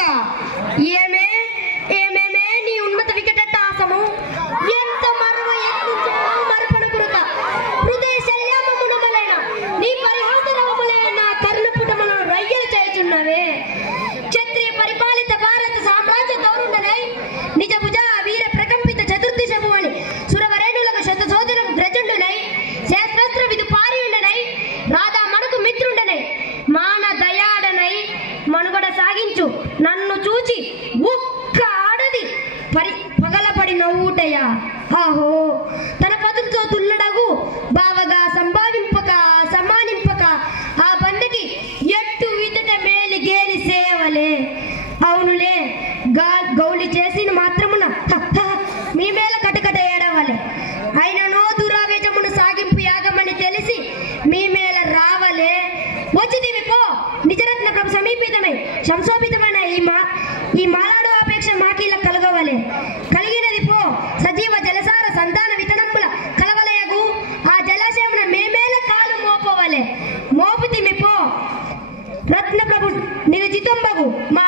అక్క ఏమే ఏమేమే నీ ఉన్నత వికటట్టాసము ఎంత మరవ మరపణ పురక హృదయ శల్యామమునమలైన నీ పరిహాసరవములైన కర్ణపుటమును రయ్యలు చేయుచున్నవే క్షత్రియ పరిపాలిత భారత సామ్రాజ్య గౌరుండనై నిజ భుజ వీర ప్రకంపిత చతుర్దిశము అని సురవరేణులకు శతశోధనకు గ్రజుండునై శాస్త్రస్త్ర విధు పారియుండనై రాధా మనకు మిత్రుండనై మాన దయాడనై మనుగడ సాగించు నన్ను చూచి ఒక్క ఆడది పగలపడి నవ్వుటయ్యా ఆహో తన పదులతో తుల్లడగు బావగా సంభావింపక సమ్మానింపక ఆ బందకి ఎట్టు విదట మేలి గేలి సేవలే అవునులే గౌలి చేసిన మాత్రమున మీ మేల కటకట ఏడవలే అయిననో దురావేజమును సాగింపు యాగమని తెలిసి మీ మేల రావలే వచ్చిదివి పో నిజరత్న ప్రభు సమీపితమై శంసోపితమైన ఈ మాలాడు అపేక్ష మాకీల కలగవలే కలిగినది పో సజీవ జలసార సంతాన వితనముల కలవలయగు ఆ జలాశయమున మేమేల కాలు మోపవలే మోపుతిమి పో రత్న ప్రభు నిజ జితంబగు మా